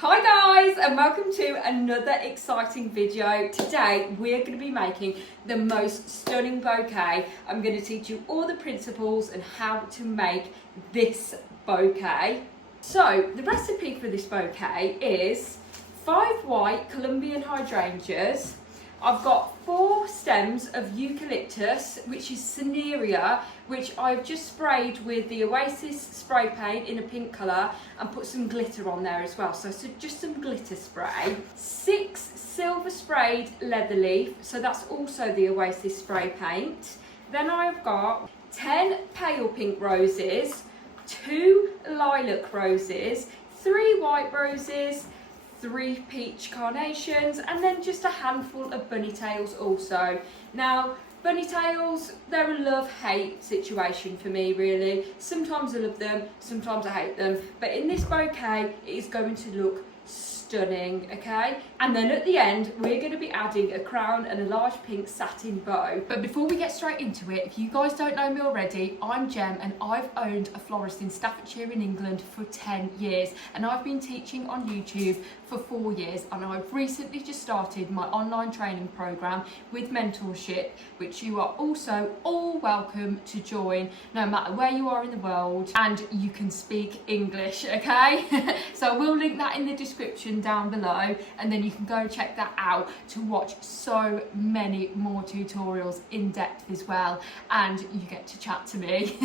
Hi guys, and welcome to another exciting video. Today we're going to be making the most stunning bouquet. I'm going to teach you all the principles and how to make this bouquet. So the recipe for this bouquet is 5 white Colombian hydrangeas. I've got 4 stems of eucalyptus, which is Cinerea, which I've just sprayed with the Oasis spray paint in a pink colour and put some glitter on there as well. So just some glitter spray. 6 silver sprayed leather leaf, so that's also the Oasis spray paint. Then I've got 10 pale pink roses, 2 lilac roses, 3 white roses, 3 peach carnations, and then just a handful of bunny tails also. Now, bunny tails, they're a love-hate situation for me, really. Sometimes I love them, sometimes I hate them, but in this bouquet, it is going to look stunning, okay? And then at the end, we're going to be adding a crown and a large pink satin bow. But before we get straight into it, if you guys don't know me already, I'm Jem and I've owned a florist in Staffordshire in England for 10 years, and I've been teaching on YouTube for 4 years, and I've recently just started my online training program with mentorship, which you are also all welcome to join no matter where you are in the world, and you can speak English, okay? So I will link that in the description down below, and then you can go check that out to watch so many more tutorials in depth as well, and you get to chat to me.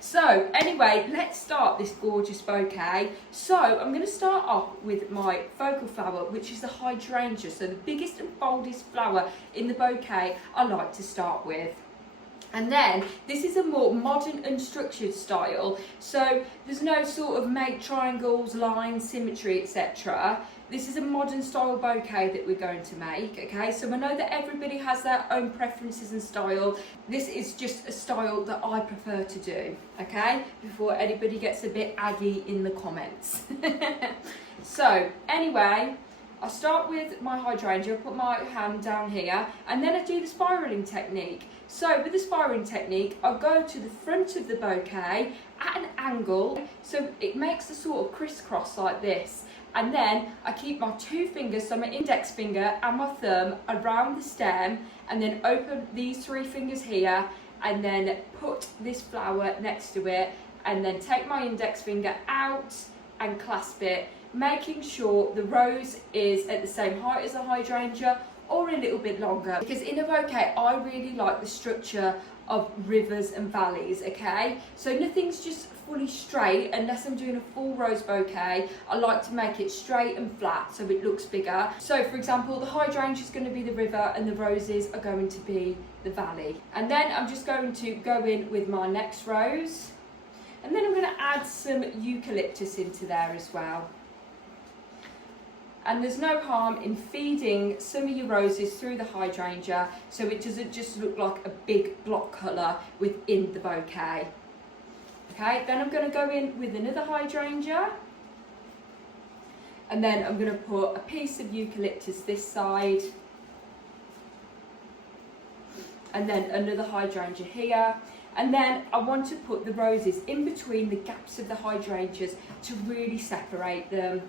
So anyway, let's start this gorgeous bouquet. So I'm going to start off with my focal flower, which is the hydrangea, so the biggest and boldest flower in the bouquet I like to start with. And then this is a more modern and structured style, so there's no sort of make triangles, lines, symmetry, etc. This is a modern style bouquet that we're going to make, okay? So I know that everybody has their own preferences and style. This is just a style that I prefer to do, okay? Before anybody gets a bit aggy in the comments. So anyway, I start with my hydrangea, put my hand down here, and then I do the spiralling technique. So with the spiralling technique, I go to the front of the bouquet at an angle, so it makes a sort of crisscross like this. And then I keep my 2 fingers, so my index finger and my thumb, around the stem, and then open these 3 fingers here, and then put this flower next to it, and then take my index finger out and clasp it, making sure the rose is at the same height as the hydrangea or a little bit longer, because in a bouquet I really like the structure of rivers and valleys, okay? So nothing's just fully straight unless I'm doing a full rose bouquet. I like to make it straight and flat so it looks bigger. So for example, the hydrangea is going to be the river and the roses are going to be the valley. And then I'm just going to go in with my next rose, and then I'm going to add some eucalyptus into there as well. And there's no harm in feeding some of your roses through the hydrangea so it doesn't just look like a big block colour within the bouquet. Okay, then I'm going to go in with another hydrangea, and then I'm going to put a piece of eucalyptus this side, and then another hydrangea here. And then I want to put the roses in between the gaps of the hydrangeas to really separate them.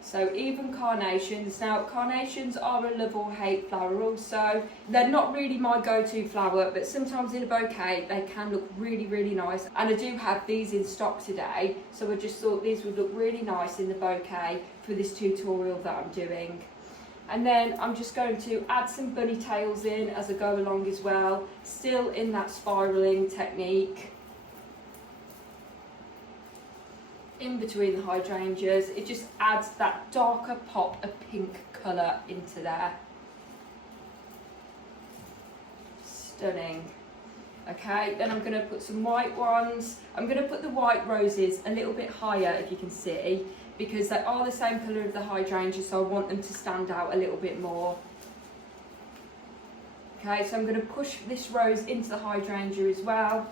So even carnations. Now carnations are a love or hate flower also. They're not really my go-to flower, but sometimes in a bouquet they can look really, really nice. And I do have these in stock today, so I just thought these would look really nice in the bouquet for this tutorial that I'm doing. And then I'm just going to add some bunny tails in as I go along as well, still in that spiralling technique. In between the hydrangeas, it just adds that darker pop of pink colour into there. Stunning. Okay, then I'm going to put some white ones. I'm going to put the white roses a little bit higher, if you can see, because they are the same colour of the hydrangea, so I want them to stand out a little bit more. Okay, so I'm going to push this rose into the hydrangea as well.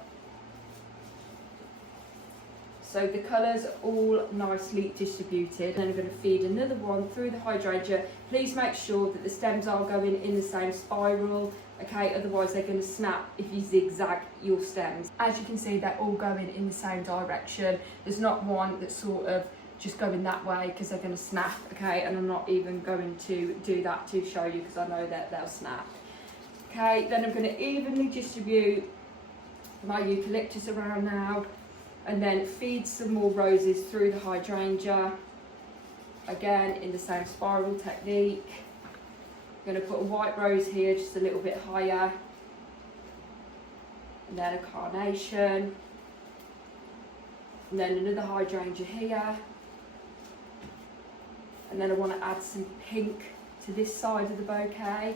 So the colours are all nicely distributed. Then I'm going to feed another one through the hydrangea. Please make sure that the stems are going in the same spiral okay, otherwise they're going to snap if you zigzag your stems. As you can see, they're all going in the same direction. There's not one that's sort of just going that way because they're going to snap, okay, and I'm not even going to do that to show you because I know that they'll snap. Okay, then I'm going to evenly distribute my eucalyptus around now, and then feed some more roses through the hydrangea, again in the same spiral technique. I'm going to put a white rose here just a little bit higher, and then a carnation, and then another hydrangea here, and then I want to add some pink to this side of the bouquet.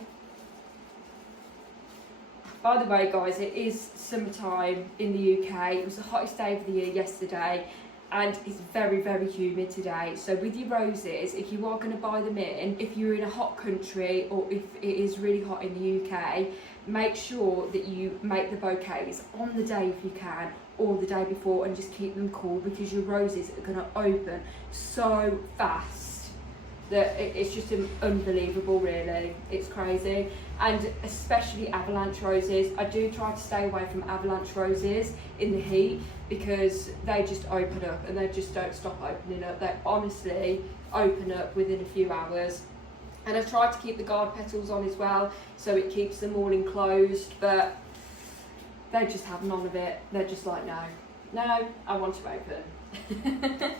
By the way guys, it is summertime in the UK. It was the hottest day of the year yesterday, and it's very, very humid today. So with your roses, if you are going to buy them in, if you're in a hot country or if it is really hot in the UK, make sure that you make the bouquets on the day if you can, or the day before, and just keep them cool, because your roses are going to open so fast that it's just unbelievable, really. It's crazy. And especially avalanche roses. I do try to stay away from avalanche roses in the heat because they just open up and they just don't stop opening up. They honestly open up within a few hours. And I've tried to keep the guard petals on as well, so it keeps them all enclosed, but they just have none of it. They're just like, no, I want to open.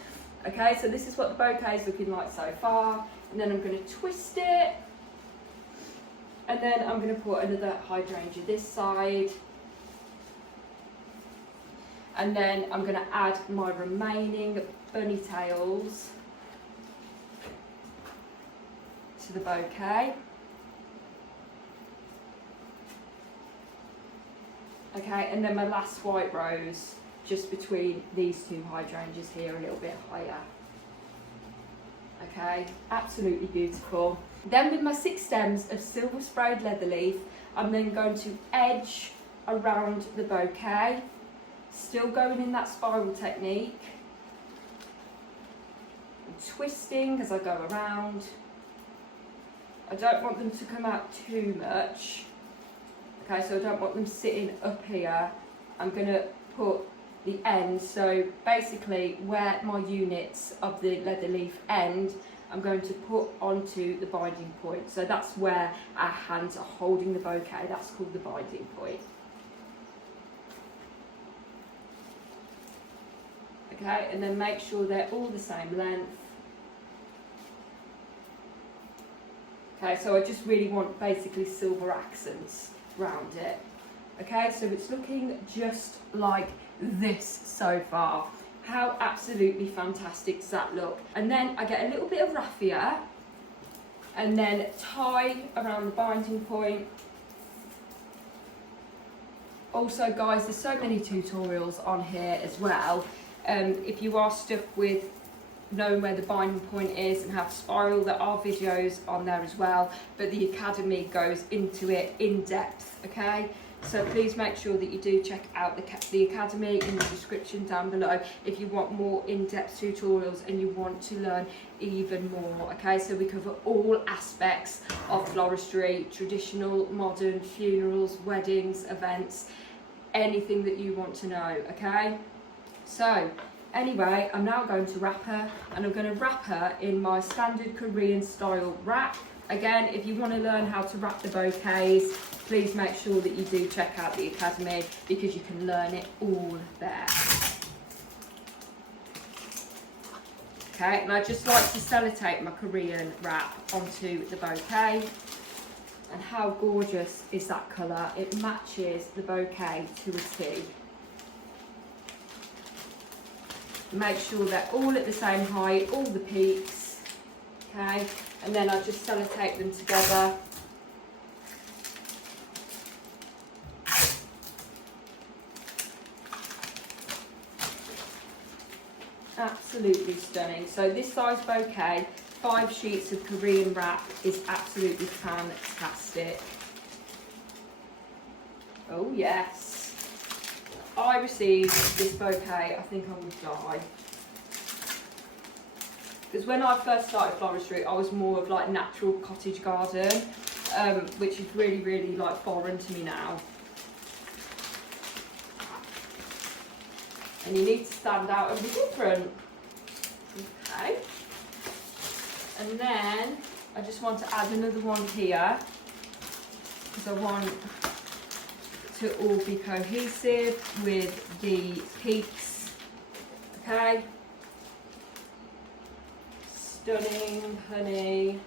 Okay, so this is what the bouquet is looking like so far, and then I'm going to twist it, and then I'm going to put another hydrangea this side, and then I'm going to add my remaining bunny tails to the bouquet. Okay, and then my last white rose just between these two hydrangeas here, a little bit higher. Okay, absolutely beautiful. Then with my 6 stems of silver sprayed leather leaf, I'm then going to edge around the bouquet, still going in that spiral technique, and twisting as I go around. I don't want them to come out too much. Okay, so I don't want them sitting up here. I'm going to put the end, so basically where my units of the leather leaf end, I'm going to put onto the binding point. So that's where our hands are holding the bouquet. That's called the binding point. Okay, and then make sure they're all the same length. Okay, so I just really want basically silver accents around it. Okay, so it's looking just like this so far. How absolutely fantastic does that look? And then I get a little bit of raffia and then tie around the binding point. Also guys, there's so many tutorials on here as well. If you are stuck with knowing where the binding point is and how to spiral, there are videos on there as well, but the Academy goes into it in depth, okay? So please make sure that you do check out the Academy in the description down below if you want more in-depth tutorials and you want to learn even more, okay? So we cover all aspects of floristry, traditional, modern, funerals, weddings, events, anything that you want to know, okay? So anyway, I'm now going to wrap her, and I'm going to wrap her in my standard Korean style wrap. Again, if you want to learn how to wrap the bouquets, please make sure that you do check out the Academy because you can learn it all there. Okay, and I just like to sellotape my Korean wrap onto the bouquet. And how gorgeous is that colour? It matches the bouquet to a T. Make sure they're all at the same height, all the peaks, okay? And then I just sellotape them together. Absolutely stunning. So this size bouquet, 5 sheets of Korean wrap is absolutely fantastic. Oh yes. I received this bouquet, I think I would die. Because when I first started floristry, I was more of like natural cottage garden. which is really, really like foreign to me now. And you need to stand out and be different. Okay. And then I just want to add another one here because I want to all be cohesive with the peaks. Okay. Stunning, honey.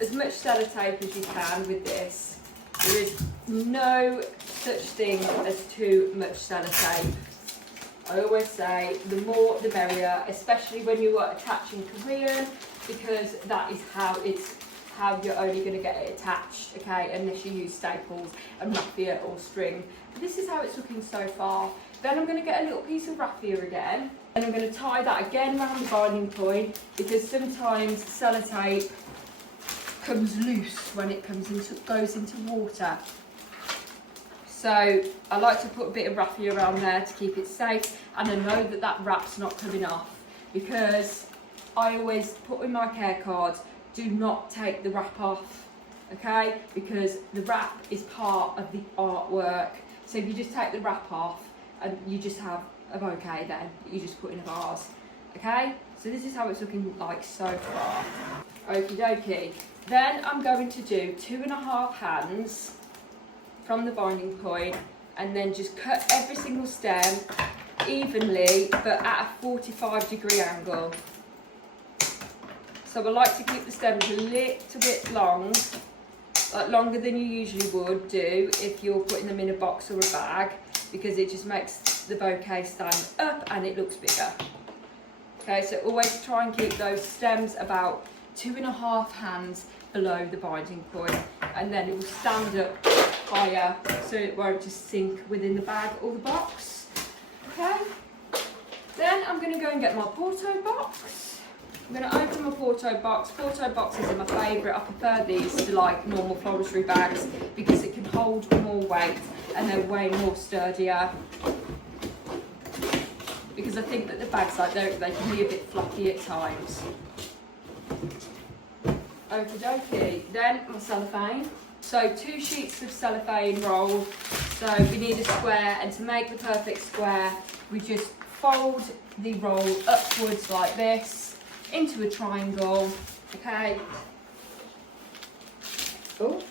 As much sellotape as you can with this. There is no such thing as too much sellotape. I always say the more the merrier, especially when you are attaching Korean, because that is how you're only going to get it attached, okay, unless you use staples and raffia or string. But this is how it's looking so far. Then I'm going to get a little piece of raffia again, and I'm going to tie that again around the binding point, because sometimes sellotape comes loose when it goes into water. So I like to put a bit of raffia around there to keep it safe, and I know that that wrap's not coming off, because I always put in my care cards, do not take the wrap off, okay, because the wrap is part of the artwork. So if you just take the wrap off, and you just have a bouquet then, you just put in a vase, okay. So this is how it's looking like so far. Okie dokie. Then I'm going to do 2.5 hands from the binding point, and then just cut every single stem evenly but at a 45-degree angle. So I like to keep the stems a little bit long, like longer than you usually would do if you're putting them in a box or a bag, because it just makes the bouquet stand up and it looks bigger. Okay, so always try and keep those stems about 2.5 hands below the binding point, and then it will stand up higher so it won't just sink within the bag or the box. Okay, then I'm going to go and get my Porto box. I'm going to open my Porto box. Porto boxes are my favourite. I prefer these to like normal floristry bags because it can hold more weight and they're way more sturdier. Because I think that the bags like they can be a bit fluffy at times. Okie dokie, then my cellophane. So 2 sheets of cellophane roll. So we need a square, and to make the perfect square, we just fold the roll upwards like this into a triangle, okay? Oh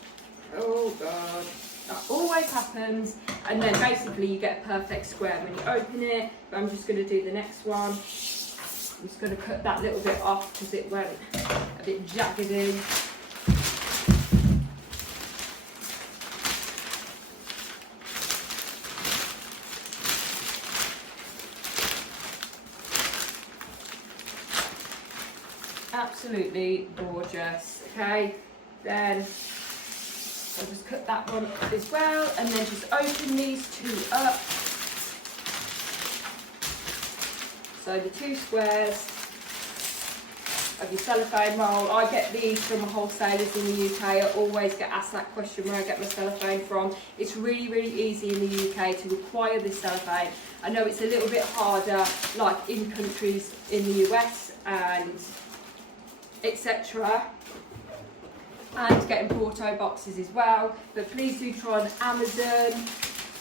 God, that always happens. And then basically you get a perfect square when you open it. But I'm just going to do the next one. I'm just going to cut that little bit off because it went a bit jaggedy. Absolutely gorgeous. Okay, then I'll just cut that one as well, and then just open these 2 up. So the 2 squares of your cellophane roll. I get these from wholesalers in the UK. I always get asked that question where I get my cellophane from. It's really, really easy in the UK to acquire this cellophane. I know it's a little bit harder like in countries in the US and etc. and getting Porto boxes as well, but please do try on Amazon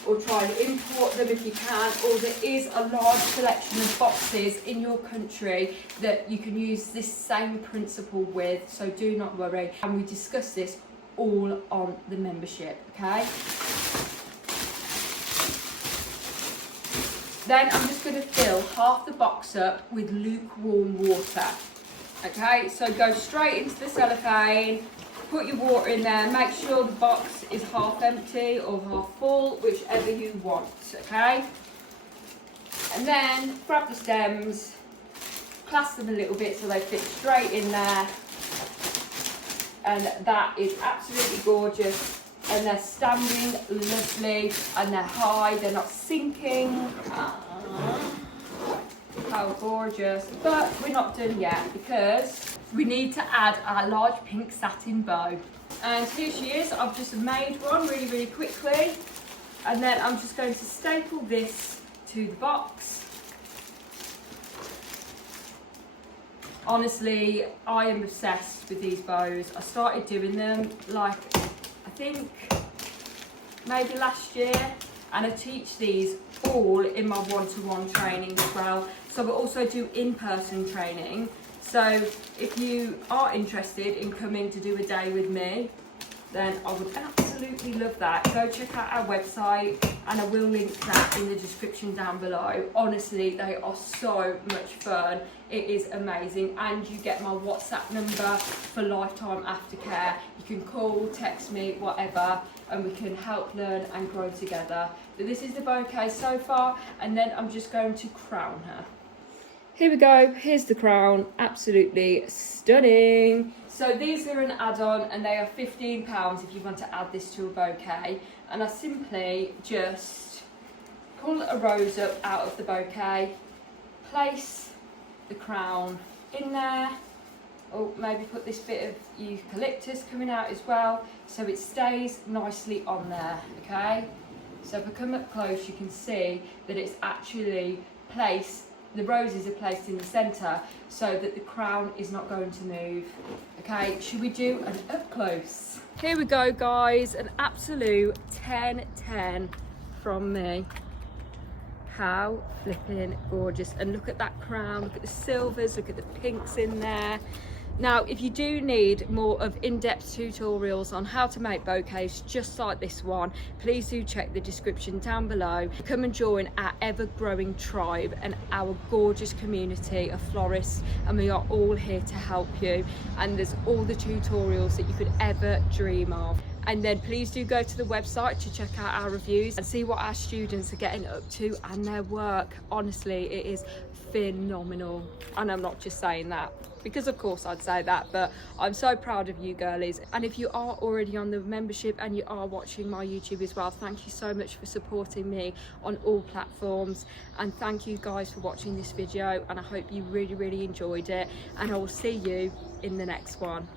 or try and import them if you can, or there is a large selection of boxes in your country that you can use this same principle with, so do not worry, and we discuss this all on the membership, okay? Then I'm just going to fill half the box up with lukewarm water, okay? So go straight into the cellophane, put your water in there, make sure the box is half empty or half full, whichever you want, okay? And then grab the stems, clasp them a little bit so they fit straight in there, and that is absolutely gorgeous. And they're standing lovely, and they're high, they're not sinking. How gorgeous. But we're not done yet because we need to add our large pink satin bow. And here she is. I've just made one really, really quickly. And then I'm just going to staple this to the box. Honestly, I am obsessed with these bows. I started doing them like, I think maybe last year, and I teach these all in my one-to-one training as well. So I also do in-person training. So if you are interested in coming to do a day with me, then I would absolutely love that. Go check out our website, and I will link that in the description down below. Honestly, they are so much fun. It is amazing, and you get my WhatsApp number for lifetime aftercare. You can call, text me, whatever, and we can help learn and grow together. But this is the bouquet so far, and then I'm just going to crown her. Here we go, here's the crown, absolutely stunning. So these are an add-on, and they are £15 if you want to add this to a bouquet. And I simply just pull a rose up out of the bouquet, place the crown in there, or maybe put this bit of eucalyptus coming out as well, so it stays nicely on there, okay? So if I come up close, you can see that it's actually placed, the roses are placed in the centre so that the crown is not going to move. Okay, should we do an up close? Here we go, guys, an absolute 10/10 from me. How flipping gorgeous. And look at that crown, look at the silvers, look at the pinks in there. Now, if you do need more of in-depth tutorials on how to make bouquets just like this one, please do check the description down below. Come and join our ever-growing tribe and our gorgeous community of florists, and we are all here to help you. And there's all the tutorials that you could ever dream of. And then please do go to the website to check out our reviews and see what our students are getting up to and their work. Honestly, it is phenomenal. And I'm not just saying that, because of course I'd say that, but I'm so proud of you girlies. And if you are already on the membership and you are watching my YouTube as well, thank you so much for supporting me on all platforms. And thank you guys for watching this video, and I hope you really enjoyed it, and I will see you in the next one.